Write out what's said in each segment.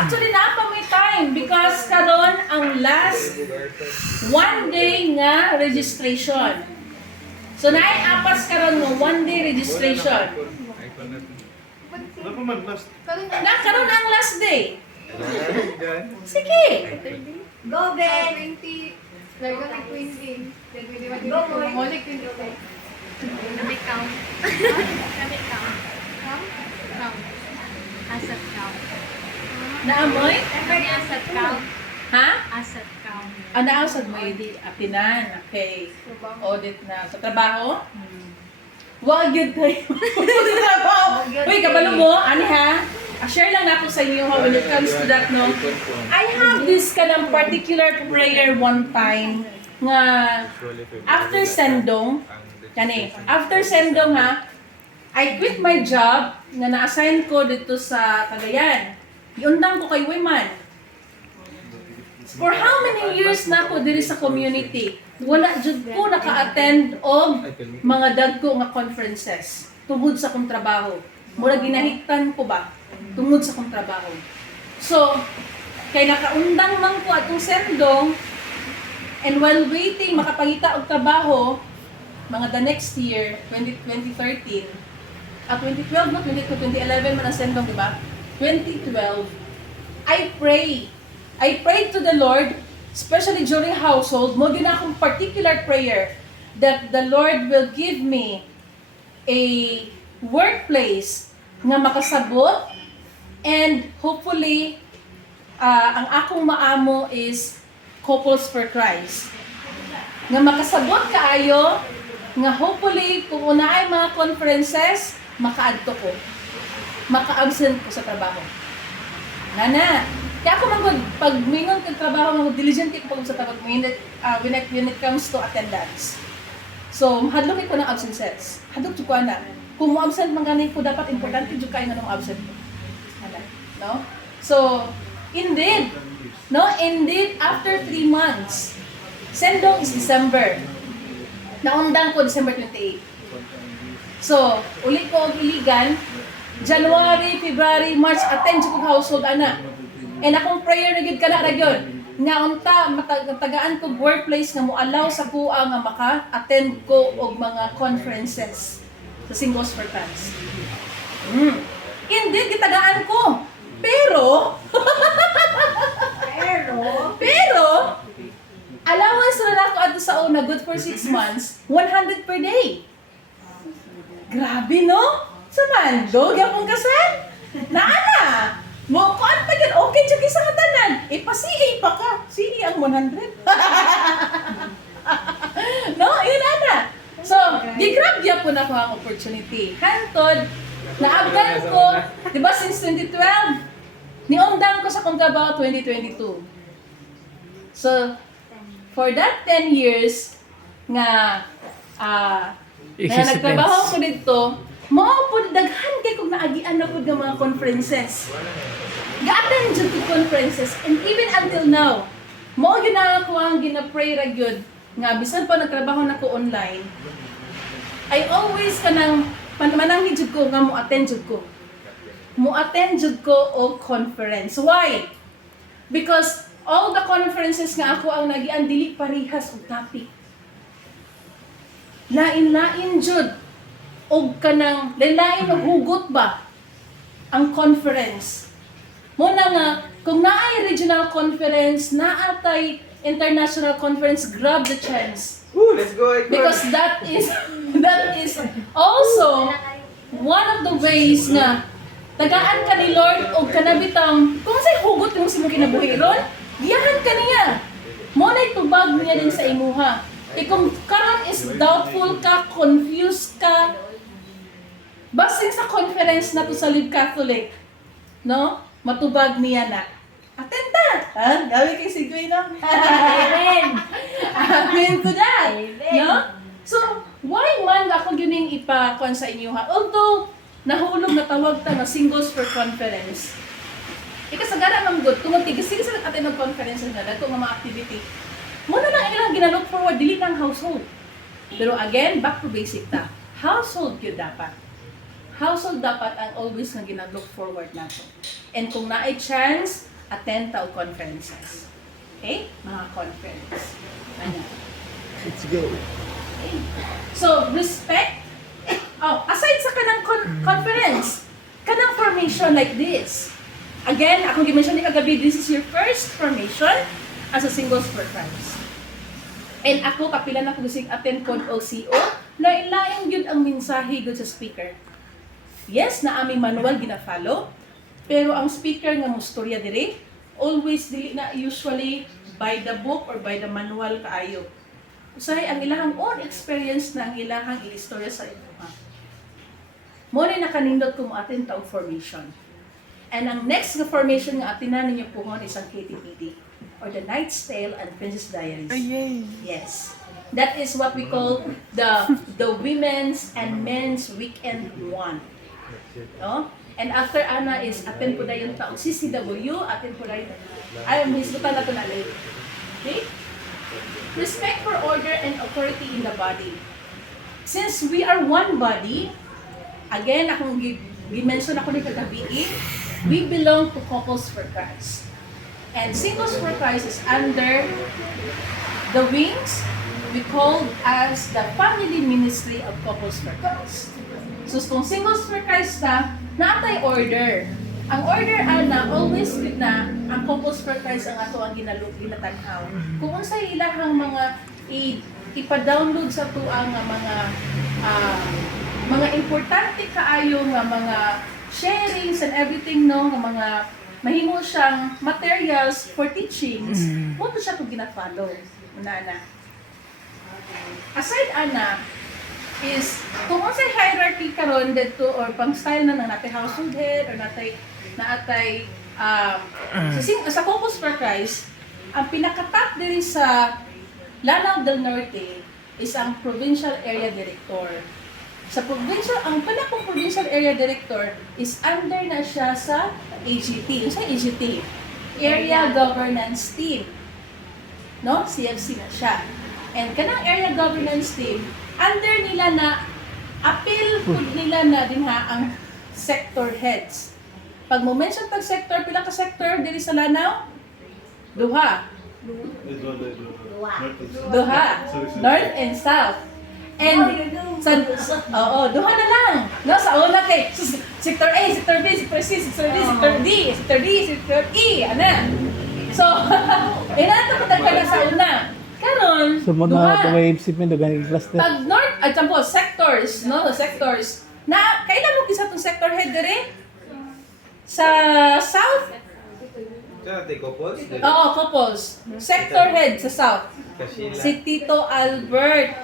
Actually, napa may time because karon ang last one day nga registration. So, apas karon nga one day registration. Ano pa man, last? Na karon ang last day. Sige. Go, Ben! 20. Like, like 20. Go, boy. Molik 20. Kami count. Kami count. Count? Count. Asset count. Naamoy? Kami asset count. Ha? Asset count. Naasad mo hindi apinan. Okay. Audit na. Sa trabaho? Wag yun tayo. Sa trabaho. Uy, kabalo mo. Ani ha? Share lang ako sa inyo when it comes to that, no? I have this kanang particular prayer one time nga after sendong, after sendong ha, I quit my job nga na-assign ko dito sa Cagayan. Iundang ko kay Wayman. For how many years na ako diri sa community, wala jud ko naka-attend og mga dagko nga conferences tungod sa kong trabaho. Mura ginahigtan ko ba tungod sa kong trabaho. So, kay nakaundang man ko atong sendong, and while waiting makapangita og trabaho, mga the next year, 2013, 2012 no? 2011 man ang sendong, di ba? 2012, I prayed to the Lord, especially during household, mo din akong particular prayer that the Lord will give me a workplace nga makasabot and hopefully ang akong maamo is Couples for Christ. Nga makasabot kaayo nga hopefully kung unaay mga conferences, makaadto ko. Maka-absent ko sa trabaho. Nana, kaya ako pag mingon kang trabaho, mag-diligent ko pag sa trabaho when it comes to attendance. So, hadlok ko ng absences. Hadlok ko na. Kung mo-absent man ganun ko, dapat importante dyan kayo nga nung absent ko. No? So, indeed, after 3 months, sendong is December. Naundang ko December 28. So, ulit ko og iligan, January, February, March, attend ko household ana. And akong prayer na gid kana ra gyud nga unta matagaan ko workplace nga mo allow sa kuha nga maka-attend ko og mga conferences sa Singles for Trans. Indeed, gitagaan ko. Pero allowance na ako ato sa una good for 6 months, 100 per day. Grabe, no? Sa mandog, yapong kasal. Naana. Mo, kuan pa yun, okay dyan sa katanan. Pa-CA pa ka. CA ang 100. No, yun ana. So, di-grab yapon ako ang opportunity. Hantod, naabdan ko, di ba since 2012, niundang ko sa kong trabaho 2022. So, for that 10 years nga nagtrabaho ko dito, mao po daghan kay kog naagian na pud nga mga conferences. Ga-attend jud ko conferences and even until now, mao gyud na ako ang gina-pray ra gyud nga bisan pa nagtrabaho na ko online. I always kanang mananghi jud ko nga mo-attend jud ko. Mo-attend jud ko og conference. Why? Because all the conferences nga ako ang nagian dili parehas og topic. Lain-lain jud og kanang lain og hugot ba ang conference. Muna nga kung naay regional conference, naatay international conference, grab the chance. Woo, let's go, Icon. Because that is also one of the ways nga tagaan ka ni Lord og kanabitang kung say hugot mo sa mong kinabuhi ron, giyahan ka niya. Mo na itubag niya din sa imuha. Kung karon is doubtful ka, confused ka, basing sa conference na to sa Live Catholic, no? Matubag niya na. Atenta! Ha? Gawi kay Sigway na. Amen! Amen to that. Amen. No? So, why man ako gining ipakuan sa inyo ha? Although, nahulog na tawag ta na Singles for Conference. Ikasagara ng good, kung magtigising sa nag-attend ng conference na dagko nga mga activity, muna lang ilang ginalook forward, dili ng household. Pero again, back to basic ta. Household yun dapat. Household dapat ang always nga ginalook forward nato. And kung naay chance, attend tao conferences. Okay? Mga conference. Ano? Let's go. Okay. So, respect. Oh, aside sa kanang conference, kanang formation like this. Again, akong gi-mention ni kagabi, this is your first formation as a Singles for Christ. And ako, kapila na ko gusto attend kod OCO, lain-lain yun ang mensahe gud sa speaker. Yes, na aming manual gina-follow, pero ang speaker nga mustorya dire, always dili na usually by the book or by the manual kaayo. Usahay ang ilahang own experience na ang ilahang iistorya sa inyo. Mo na nakanindot kung atin taong formation. And ang next na formation nga atinan ninyo pohon is ang KTPD or the Knight's Tale and Princess Diaries. Yay! Yes. That is what we call the Women's and Men's Weekend 1. No? And after Ana is attend po na yung taong CCW, attend po na yung misbutan na ito na late. Okay? Respect for order and authority in the body. Since we are one body, again, akong gi-mention ako ni kagabi, we belong to Couples for Christ. And Singles for Christ is under the wings we call as the family ministry of Couples for Christ. So kung Singles for Christ naatay order. Ang order ana always na ang Couples for Christ ang ato ang ginatanhaw. Kung unsay ilahang mga ipa-download sa tuang nga mga importante kaayo nga mga sharings and everything no nga mga mahimo siyang materials for teachings, mo to siya to gina-follow. Una. Aside ana is kung unsay hierarchy karon dito or pang style na natay household head or naatay sa Couples for Christ, ang pinaka-top diri sa Lanao del Norte is ang Provincial Area Director. Ang pinakang Provincial Area Director is under na siya sa AGT. Yung sa AGT, Area Governance Team. No? CFC na siya. And kanang Area Governance Team, under nila na, appeal nila na din ang sector heads. Pag mo-mention tag sector, pila ka sector diri sa Lanao? Duha. North and South. And duha na lang. No, sa una kay sector A, sector B, sector C, sector D, sector D, sector D, sector E, ana. So, inato ko na sa una. Karon, So, mga duha. tumayipsip mo, ganyan cluster. Pag north, at sampo, sectors, no, sectors. Na, kailan mo kisa itong sector head dire? Sa south? Oo, couples. Sector head sa south. Si Tito Albert.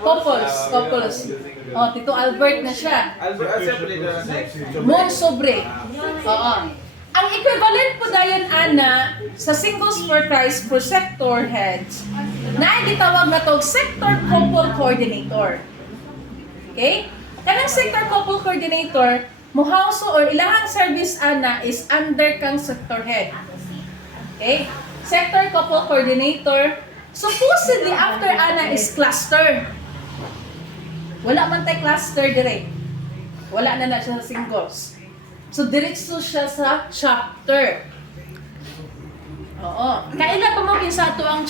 Couples. Oh, Tito Albert na siya. Mon sobre. Oo. Ang equivalent po dayon ana sa Singles for Christ for sector heads na gitawag na tog sector couple coordinator. Okay? Kanang sector couple coordinator, muhauso or ilahang service ana is under kang sector head. Okay? Sector couple coordinator, supposedly after ana is cluster. Wala man tay cluster dire. Wala na siya sa singles. So diretso siya sa chapter. Oo. Kailan pa mo kinsa to ang